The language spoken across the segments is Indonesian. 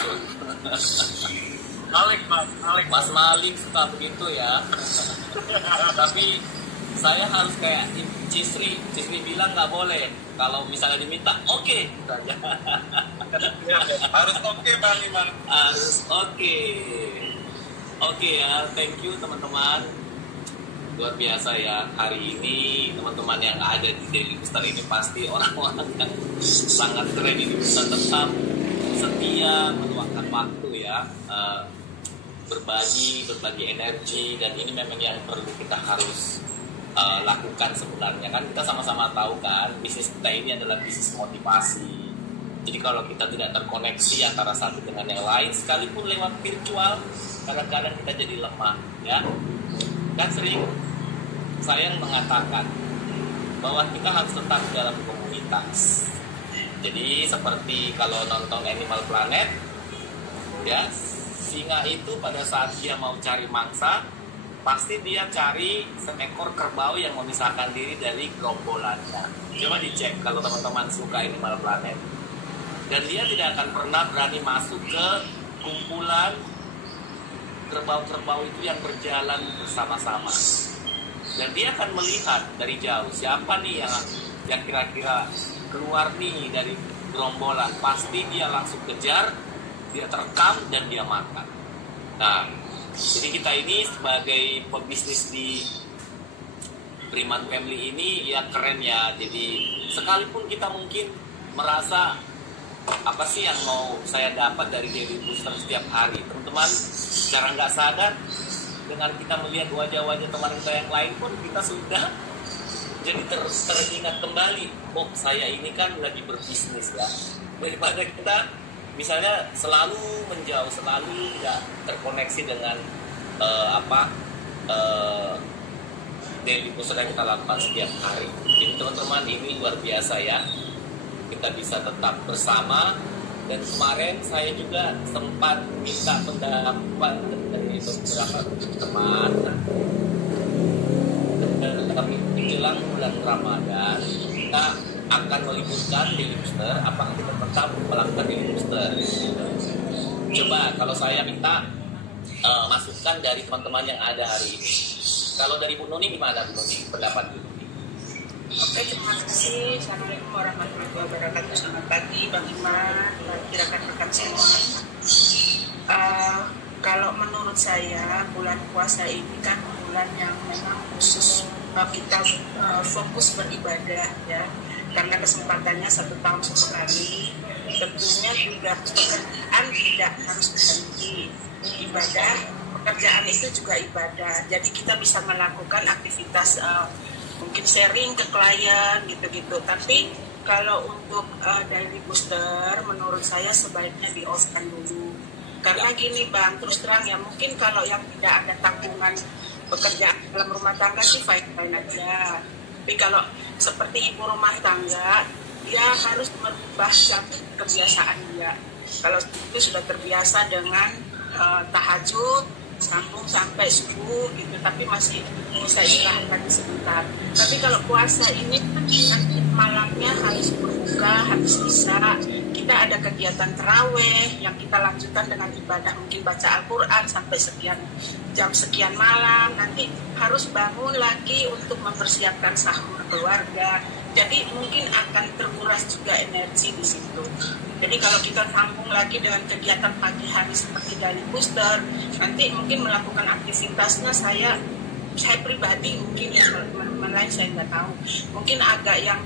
maksud. Malik, Mas Malik suka begitu ya. Tapi saya harus kayak Cisri bilang nggak boleh. Kalau misalnya diminta, oke. Harus oke Bang Iman. Harus oke. Oke ya, thank you teman-teman. Luar biasa ya, hari ini teman-teman yang ada di Daily Booster ini pasti orang-orang yang sangat keren ini, bisa tetap setia meluangkan waktu ya, berbagi energi, dan ini memang yang perlu kita harus lakukan sebenarnya. Kan kita sama-sama tahu kan, bisnis kita ini adalah bisnis motivasi. Jadi kalau kita tidak terkoneksi antara satu dengan yang lain, sekalipun lewat virtual, kadang-kadang kita jadi lemah ya. Kan sering saya mengatakan bahwa kita harus tetap dalam komunitas. Jadi seperti kalau nonton Animal Planet ya, singa itu pada saat dia mau cari mangsa, pasti dia cari seekor kerbau yang memisahkan diri dari gerombolannya. Coba dicek kalau teman-teman suka Animal Planet. Dan dia tidak akan pernah berani masuk ke kumpulan kerbau-kerbau itu yang berjalan bersama-sama. Dan dia akan melihat dari jauh siapa nih yang kira-kira keluar nih dari gerombolan. Pasti dia langsung kejar, dia terekam dan dia makan. Nah, jadi kita ini sebagai pebisnis di Priman Family ini ya keren ya. Jadi sekalipun kita mungkin merasa apa sih yang mau saya dapat dari Daily Booster setiap hari, teman-teman, secara nggak sadar dengan kita melihat wajah-wajah teman kita yang lain pun kita sudah jadi teringat kembali, oh saya ini kan lagi berbisnis ya. Daripada kita misalnya selalu menjauh, selalu nggak terkoneksi dengan Daily Booster yang kita lakukan setiap hari. Jadi teman-teman, ini luar biasa ya, kita bisa tetap bersama. Dan kemarin saya juga sempat minta pendapat dari beberapa teman kami menjelang bulan Ramadan, kita akan meliburkan Daily Booster, apakah kita tetap melakukan Daily Booster? Coba kalau saya minta masukan dari teman-teman yang ada hari ini. Kalau dari Bu Nuni gimana Bu Nuni, pendapat Bu Nuni? Oke, terima kasih. Assalamualaikum warahmatullahi wabarakatuh. Selamat pagi Bang Iman, rekan-rekan semua. Kalau menurut saya, bulan puasa ini kan bulan yang memang khusus kita fokus beribadah ya. Karena kesempatannya 1 tahun sekali. Tentunya juga pekerjaan tidak harus berhenti. Ibadah, pekerjaan itu juga ibadah. Jadi kita bisa melakukan aktivitas mungkin sharing ke klien gitu-gitu. Tapi kalau untuk Daily Booster menurut saya sebaiknya di off kan dulu. Karena gini Bang, terus terang ya, mungkin kalau yang tidak ada tanggungan pekerjaan dalam rumah tangga sih fine-fine aja. Tapi kalau seperti ibu rumah tangga, dia harus merubah kebiasaan dia. Kalau itu sudah terbiasa dengan tahajud sambung sampai subuh gitu, tapi masih bisa istirahat lagi sebentar. Tapi kalau puasa ini nanti malamnya harus berbuka, harus bisa. Kita ada kegiatan taraweh yang kita lanjutkan dengan ibadah, mungkin baca Al-Quran sampai jam sekian malam. Nanti harus bangun lagi untuk mempersiapkan sahur keluarga. Jadi mungkin akan terkuras juga energi di situ. Jadi kalau kita sambung lagi dengan kegiatan pagi hari seperti Daily Booster, nanti mungkin melakukan aktivitasnya saya pribadi mungkin ya, teman-teman lain saya nggak tahu. Mungkin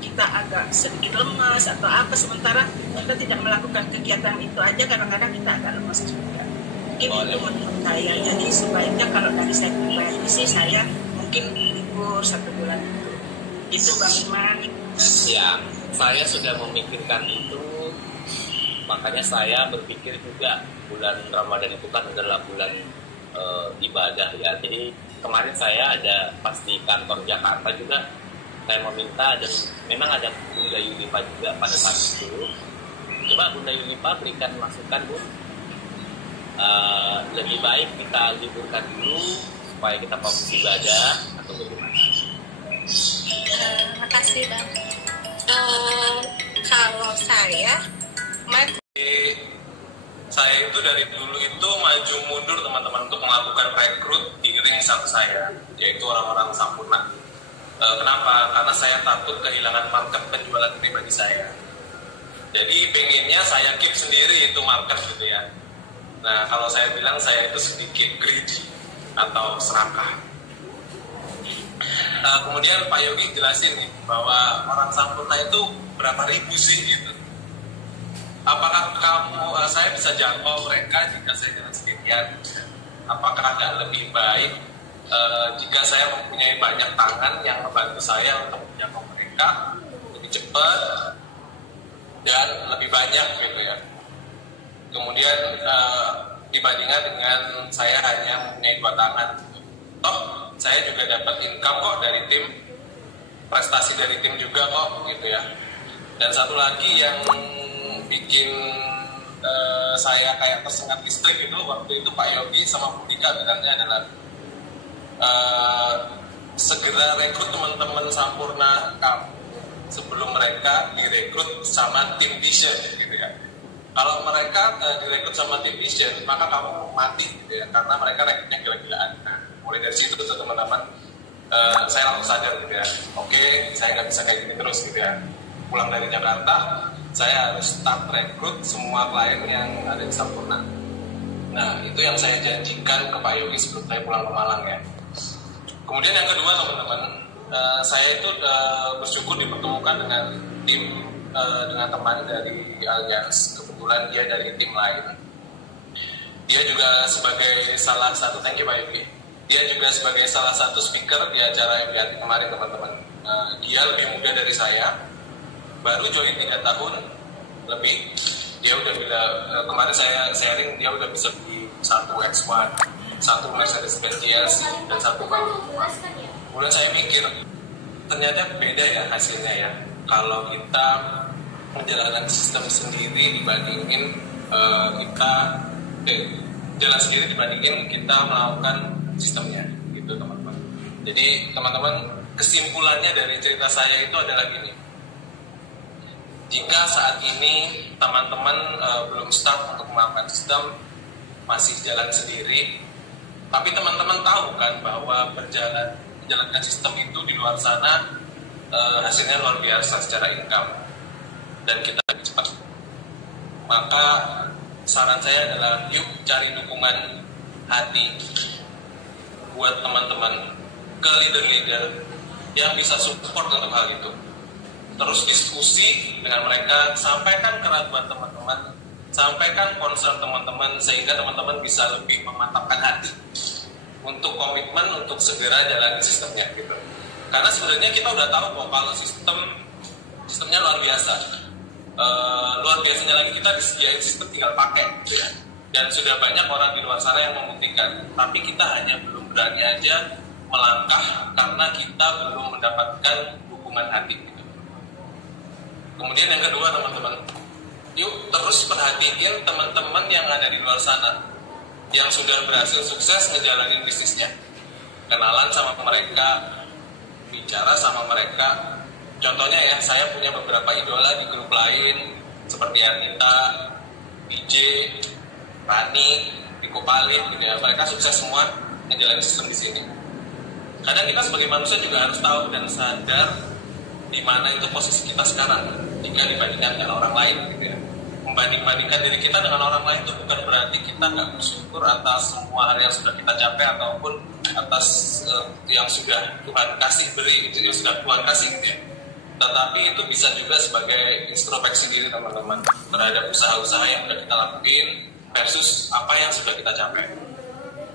kita agak sedikit lemas atau apa, sementara kita tidak melakukan kegiatan itu aja, kadang-kadang kita agak lemas juga. Mungkin itu menurut saya. Jadi sebaiknya kalau dari saya pribadi sih, saya mungkin libur 1 bulan itu. Itu Bang Iman. Ya, saya sudah memikirkan itu. Makanya saya berpikir juga bulan Ramadan itu kan adalah bulan ibadah ya. Jadi kemarin saya ada pas di kantor Jakarta juga, saya meminta, dan memang ada Bunda Yulipa juga pada saat itu. Coba Bunda Yulipa berikan masukan Bu, lebih baik kita liburkan dulu supaya kita fokus ibadah atau bagaimana? Terima kasih Bang. Kalau saya saya itu dari dulu itu maju mundur teman-teman untuk melakukan rekrut di ring satu saya, yaitu orang-orang Sampurna. Kenapa? Karena saya takut kehilangan market penjualan pribadi saya. Jadi pengennya saya keep sendiri itu market gitu ya. Nah, kalau saya bilang saya itu sedikit greedy atau serakah. Kemudian Pak Yogi jelasin nih bahwa orang Sampurna itu berapa ribu sih gitu. Apakah saya bisa jangkau mereka jika saya jalan sendirian? Apakah nggak lebih baik jika saya mempunyai banyak tangan yang membantu saya untuk menjangkau mereka lebih cepat dan lebih banyak gitu ya? Kemudian dibandingkan dengan saya hanya mempunyai 2 tangan. Toh saya juga dapat income kok dari tim, prestasi dari tim juga kok gitu ya. Dan satu lagi yang bikin saya kayak tersengat listrik itu waktu itu Pak Yogi sama Bu Dika bilangnya adalah segera rekrut teman-teman Sampurna kamu sebelum mereka direkrut sama tim Vision gitu ya. Kalau mereka direkrut sama tim Vision maka kamu mati gitu ya, karena mereka rekrutnya gila-gilaan. Nah, mulai dari situ tuh teman-teman saya langsung sadar gitu ya, oke, saya nggak bisa kayak gini terus gitu ya. Pulang dari Jakarta saya harus start rekrut semua klien yang ada di Sampurna. Nah, itu yang saya janjikan ke Pak Yogi sebelum saya pulang ke Malang ya. Kemudian yang kedua teman-teman, saya itu bersyukur dipertemukan dengan tim, dengan teman dari Allianz. Kebetulan dia dari tim lain. Dia juga sebagai salah satu, thank you Pak Yogi, dia juga sebagai salah satu speaker di acara MBAT kemarin teman-teman. Dia lebih muda dari saya, baru join 3 tahun lebih. Dia udah bilang, kemarin saya sharing, dia udah bisa beli 1 X1, 1 Mercedes-Benz GLC, dan 1 bank. Kemudian saya mikir, ternyata beda ya hasilnya ya kalau kita menjalankan sistem sendiri dibandingin kita jalan sendiri dibandingin kita melakukan sistemnya gitu teman-teman. Jadi teman-teman, kesimpulannya dari cerita saya itu adalah gini. Jika saat ini teman-teman belum start untuk melakukan sistem, masih jalan sendiri, tapi teman-teman tahu kan bahwa menjalankan sistem itu di luar sana hasilnya luar biasa secara income dan kita lebih cepat. Maka saran saya adalah yuk cari dukungan hati buat teman-teman ke leader-leader yang bisa support untuk hal itu. Terus diskusi dengan mereka, sampaikan keraguan teman-teman, sampaikan concern teman-teman, sehingga teman-teman bisa lebih memantapkan hati untuk komitmen untuk segera jalani sistemnya gitu. Karena sebenarnya kita udah tahu kok kalau sistemnya luar biasa. Luar biasanya lagi kita disediain sistem tinggal pakai gitu ya. Dan sudah banyak orang di luar sana yang membuktikan, tapi kita hanya belum berani aja melangkah karena kita belum mendapatkan dukungan hati gitu. Kemudian yang kedua teman-teman, yuk terus perhatiin teman-teman yang ada di luar sana yang sudah berhasil sukses ngejalanin bisnisnya. Kenalan sama mereka, bicara sama mereka. Contohnya ya, saya punya beberapa idola di grup lain seperti Anita, DJ, Rani, Riko Palit gitu ya. Mereka sukses semua ngejalanin sistem di sini. Kadang kita sebagai manusia juga harus tahu dan sadar di mana itu posisi kita sekarang jika dibandingkan dengan orang lain gitu ya. Membanding-bandingkan diri kita dengan orang lain itu bukan berarti kita nggak bersyukur atas semua hal yang sudah kita capai ataupun atas yang sudah Tuhan kasih beri, itu yang sudah Tuhan kasih gitu ya. Tetapi itu bisa juga sebagai introspeksi diri teman-teman terhadap usaha-usaha yang sudah kita lakuin versus apa yang sudah kita capai,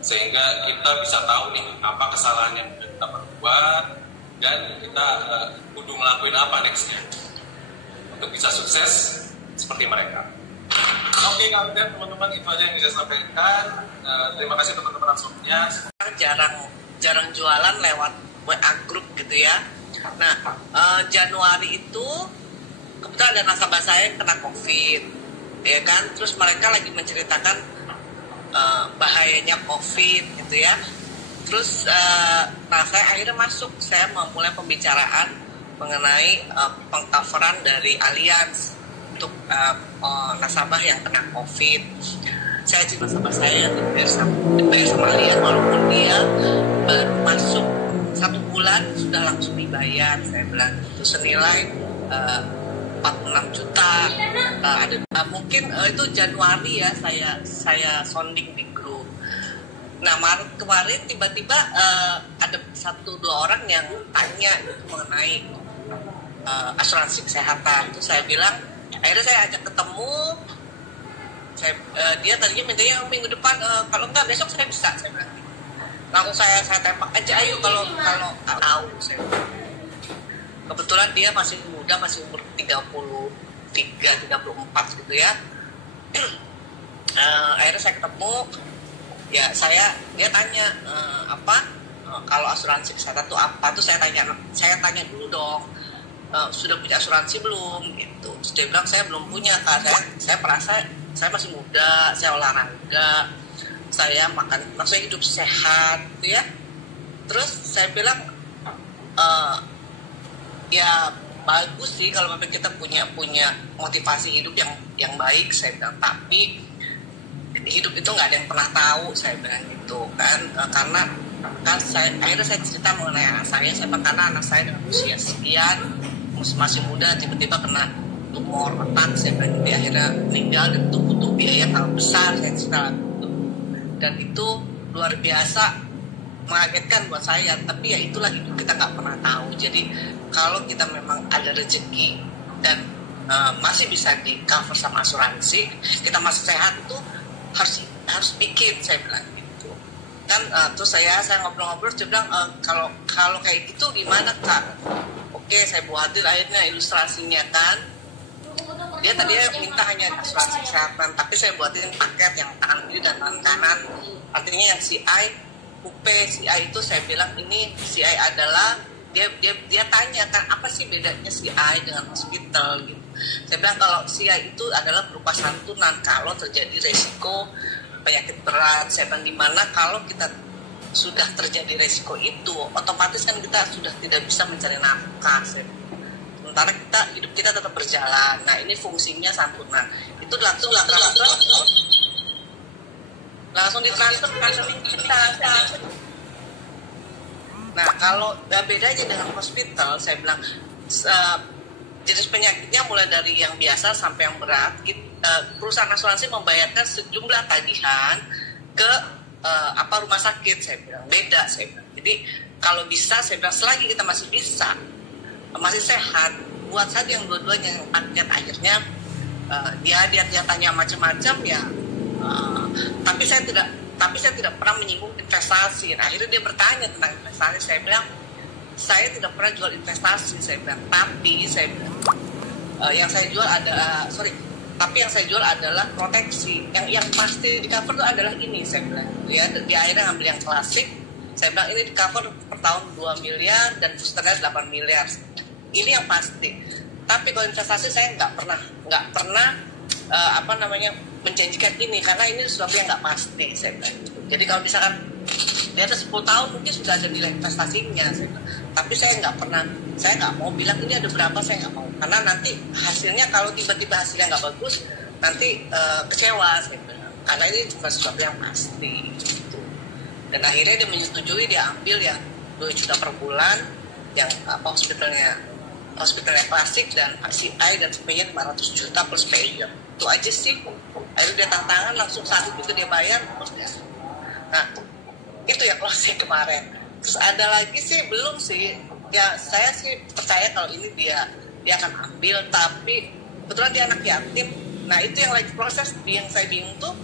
sehingga kita bisa tahu nih apa kesalahan yang sudah kita perbuat dan kita kudu ngelakuin apa nextnya untuk bisa sukses seperti mereka. Oke, kalian teman-teman, itu aja yang bisa saya sampaikan. Terima kasih teman-teman langsungnya. Jarang jualan lewat WA group gitu ya. Nah, Januari itu kebetulan ada nasabah saya yang kena COVID, ya kan. Terus mereka lagi menceritakan bahayanya COVID gitu ya. Terus saya akhirnya masuk, saya memulai pembicaraan mengenai pengcoveran dari Allianz. untuk nasabah yang kena COVID. Saya cuma nasabah saya dibayar sama Lian, walaupun dia baru masuk 1 bulan sudah langsung dibayar. Saya bilang itu senilai 46 juta. Mungkin itu Januari ya, saya sounding di grup. Nah, Maret kemarin tiba-tiba ada 1-2 orang yang tanya mengenai asuransi kesehatan. Itu saya bilang, akhirnya saya ajak ketemu. Dia tadinya mintanya minggu depan, kalau enggak besok saya bisa. Saya bilang, langsung saya tembak aja, ayo kalau tahu. Saya bilang. Kebetulan dia masih muda, masih umur 33, 34 gitu ya. Akhirnya saya ketemu, ya dia tanya kalau asuransi kesehatan itu apa? Tuh saya tanya dulu dong, sudah punya asuransi belum? Gitu. Terus dia bilang saya belum punya, Kak. Saya merasa saya masih muda, saya olahraga, saya maksudnya hidup sehat, gitu ya. Terus saya bilang ya bagus sih kalau memang kita punya motivasi hidup yang baik, saya bilang. Tapi hidup itu nggak ada yang pernah tahu, saya bilang gitu kan. Karena kan akhirnya saya cerita mengenai anak saya bilang, karena anak saya dengan usia sekian masih muda tiba-tiba kena tumor otak, saya bilang, dia akhirnya meninggal dan itu butuh biaya yang sangat besar, saya cerita gitu. Dan itu luar biasa mengagetkan buat saya, tapi ya itulah hidup, kita nggak pernah tahu. Jadi kalau kita memang ada rezeki dan masih bisa di cover sama asuransi, kita masih sehat, itu harus bikin, saya bilang gitu kan. Terus saya ngobrol-ngobrol, dia bilang kalau kayak gitu gimana, Kak? Oke, saya buatin akhirnya ilustrasinya kan. Dia tadinya minta hanya asuransi kesehatan, tapi saya buatin paket yang tangan kiri dan tangan kanan, artinya yang CI, UP. CI itu saya bilang ini CI adalah dia tanya kan apa sih bedanya CI dengan hospital gitu. Saya bilang kalau CI itu adalah berupa santunan kalau terjadi resiko penyakit berat. Saya bilang gimana kalau kita sudah terjadi resiko itu, otomatis kan kita sudah tidak bisa mencari nafkah. Sementara hidup kita tetap berjalan. Nah, ini fungsinya santunan. Itu langsung ditransfer ke rekening kita. Nah, kalau bedanya dengan hospital, saya bilang jenis penyakitnya mulai dari yang biasa sampai yang berat. Perusahaan asuransi membayarkan sejumlah tagihan ke rumah sakit. Saya bilang beda, saya bilang. Jadi kalau bisa, saya bilang selagi kita masih bisa, masih sehat, buat saja yang dua-duanya yang paket. Akhirnya dia tanya macam-macam ya. Tapi saya tidak pernah menyinggung investasi. Nah, akhirnya dia bertanya tentang investasi. Saya bilang saya tidak pernah jual investasi. Saya bilang tapi saya bilang yang saya jual adalah proteksi. Yang pasti di cover itu adalah ini, saya bilang. Ya, di akhirnya ngambil yang klasik. Saya bilang ini di cover per tahun 2 miliar dan boosternya 8 miliar. Ini yang pasti. Tapi kalau investasi saya nggak pernah menjanjikan ini, karena ini sesuatu yang nggak pasti, saya bilang. Jadi kalau misalkan di atas 10 tahun mungkin sudah ada nilai investasinya, saya bilang. Tapi saya nggak mau bilang ini ada berapa, saya nggak mau, karena nanti hasilnya kalau tiba-tiba hasilnya nggak bagus, nanti kecewa, saya bilang. Karena ini bukan sesuatu yang pasti gitu. Dan akhirnya dia menyetujui, dia ambil yang 2 juta per bulan, yang hospitalnya klasik, dan CI dan SP-nya 500 juta plus pay. Itu aja sih. Akhirnya dia tantangan, langsung saat itu dia bayar. Nah, itu yang closing kemarin. Terus ada lagi sih, belum sih. Ya, saya sih percaya kalau ini dia akan ambil, tapi kebetulan dia anak yatim. Nah, itu yang lagi proses. Yang saya bingung tuh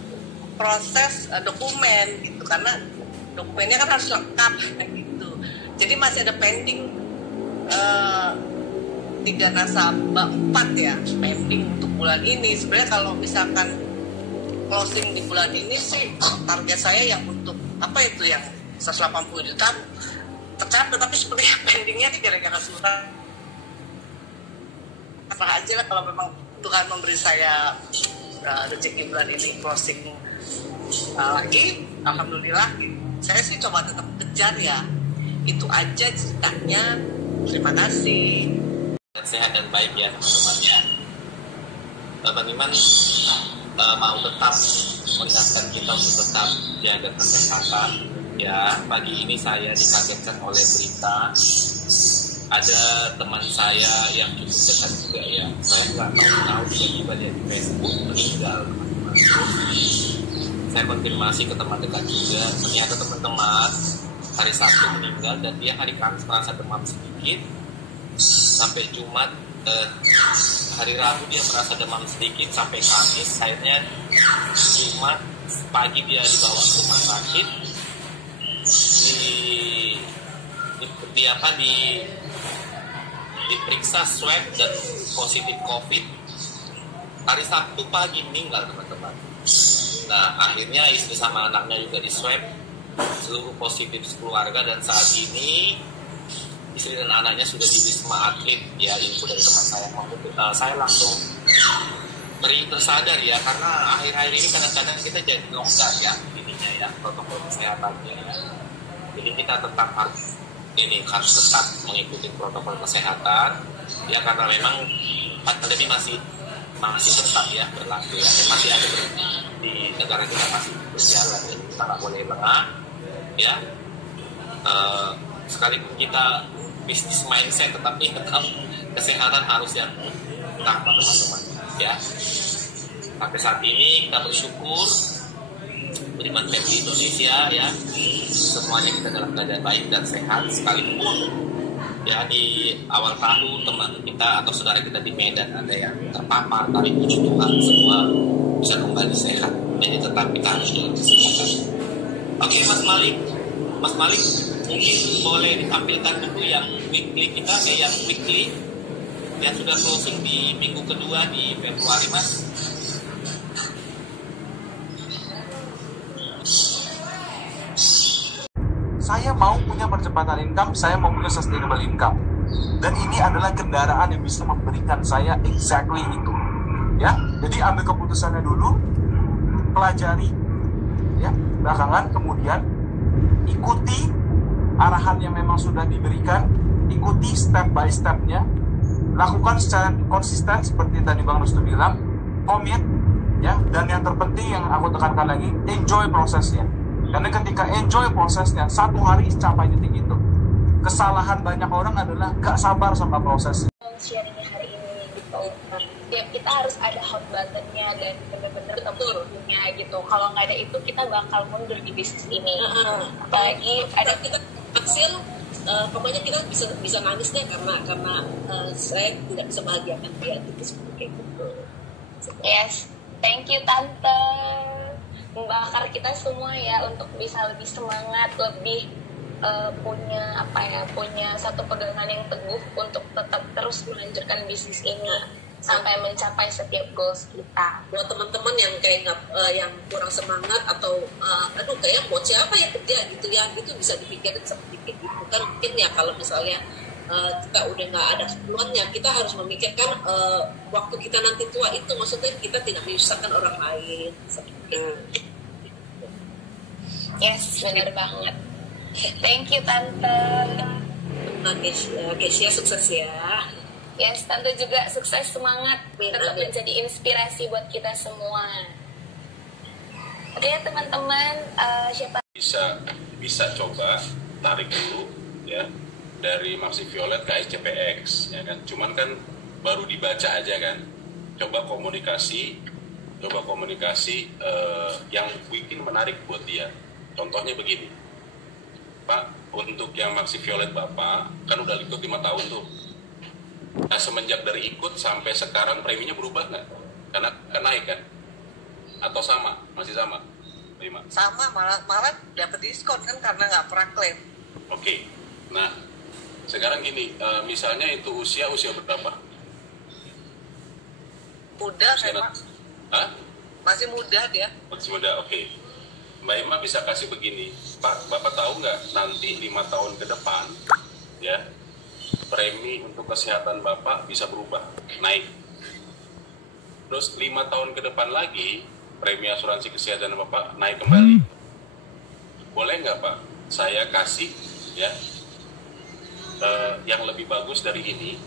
proses dokumen gitu, karena dokumennya kan harus lengkap gitu. Jadi masih ada pending 3 nasabah, 4 ya pending untuk bulan ini. Sebenarnya kalau misalkan closing di bulan ini sih target saya yang untuk yang 180 juta tercapai, tapi sebenarnya pendingnya nih gara-gara sultan. Apa aja lah, kalau memang Tuhan memberi saya rezeki bulan ini closing lagi, alhamdulillah gitu. Saya sih coba tetap kejar ya. Itu aja ceritanya. Terima kasih. Sehat dan baik ya teman-teman ya. Bang Iman mau tetap mengingatkan kita untuk tetap jaga kesehatan. Ya, pagi ini saya dikagetkan oleh berita ada teman saya yang cukup dekat juga ya. Saya nggak tahu tiba-tiba dia di Facebook meninggal, teman-teman. Saya konfirmasi ke teman dekat juga, ternyata teman-teman hari Sabtu meninggal dan dia hari Kamis merasa demam sedikit, sampai Jumat hari Rabu dia merasa demam sedikit, sampai Kamis akhirnya Jumat pagi dia dibawa ke rumah sakit, diperiksa swab dan positif COVID. Hari Sabtu pagi meninggal, teman-teman. Nah, akhirnya istri sama anaknya juga di swab, seluruh positif sekeluarga, dan saat ini istri dan anaknya sudah di Wisma Atlet. Ya, info dari teman saya. Saya langsung tersadar ya, karena akhir-akhir ini kadang-kadang kita jadi longgar ya ininya ya, protokol kesehatannya ya. Jadi kita tetap harus tetap mengikuti protokol kesehatan ya, karena memang pandemi masih tetap ya berlaku ya, masih ada di negara kita masih berjalan, jadi kita nggak boleh lengah ya. Sekalipun kita bisnis mindset, tetapi tetap kesehatan harus yang utama, teman-teman ya. Sampai saat ini kita bersyukur beriman di Indonesia ya, semuanya kita dalam keadaan baik dan sehat. Sekalipun ya di awal tahun teman kita atau saudara kita di Medan ada yang terpapar, tapi puji Tuhan semua bisa kembali sehat. Jadi tetap kita harus jaga kesehatan. Oke, Mas Malik mungkin boleh ditampilkan dulu yang weekly kita, yang weekly yang sudah closing di minggu kedua di Februari, Mas. Saya mau punya percepatan income, saya mau punya sustainable income. Dan ini adalah kendaraan yang bisa memberikan saya exactly itu. Ya, jadi ambil keputusannya dulu, pelajari, ya, belakangan kemudian ikuti arahan yang memang sudah diberikan, ikuti step by stepnya, lakukan secara konsisten seperti tadi Bang Restu bilang, komit, ya, dan yang terpenting yang aku tekankan lagi, enjoy prosesnya. Karena ketika enjoy prosesnya, satu hari capai titik itu. Kesalahan banyak orang adalah gak sabar sama prosesnya. Sharingnya hari ini gitu. Ya kita harus ada hot buttonnya dan benar-benar tentunya gitu. Kalau nggak ada itu kita bakal mundur di bisnis ini. Apalagi ada kita hasil, pokoknya kita bisa nangisnya karena saya tidak bisa bahagiakan dia gitu seperti itu. Yes, thank you Tante. Membakar kita semua ya untuk bisa lebih semangat, lebih punya satu pegangan yang teguh untuk tetap terus melanjutkan bisnis ini sampai mencapai setiap goals kita. Buat teman-teman yang kayak yang kurang semangat atau kayak buat siapa ya kerja gitu ya, itu bisa dipikirkan seperti itu kan. Mungkin ya kalau misalnya kita udah nggak ada keperluannya, kita harus memikirkan waktu kita nanti tua itu, maksudnya kita tidak menyusahkan orang lain seperti itu. Yes, benar banget. Thank you Tante. Kesia sukses ya. Yes, Tante juga sukses, semangat, tetap menjadi inspirasi buat kita semua. Oke teman-teman, siapa bisa coba tarik dulu ya dari Maxi Violet ke SCPX ya kan. Cuman kan baru dibaca aja kan. Coba komunikasi yang bikin menarik buat dia. Contohnya begini, Pak, untuk yang Maxi Violet Bapak kan udah ikut 5 tahun tuh. Nah, semenjak dari ikut sampai sekarang preminya berubah nggak? Karena kan naik kan? Atau sama? Masih sama? 5? Sama, malah dapat diskon kan karena nggak pernah klaim. Oke. Nah, sekarang gini, misalnya itu usia berapa? Muda kan, Pak? Hah? Masih muda dia. Masih muda, oke. Mbak Ima bisa kasih begini, Pak, Bapak tahu nggak nanti 5 tahun ke depan, ya, premi untuk kesehatan Bapak bisa berubah, naik. Terus 5 tahun ke depan lagi, premi asuransi kesehatan Bapak naik kembali. Boleh nggak Pak, saya kasih, ya, yang lebih bagus dari ini,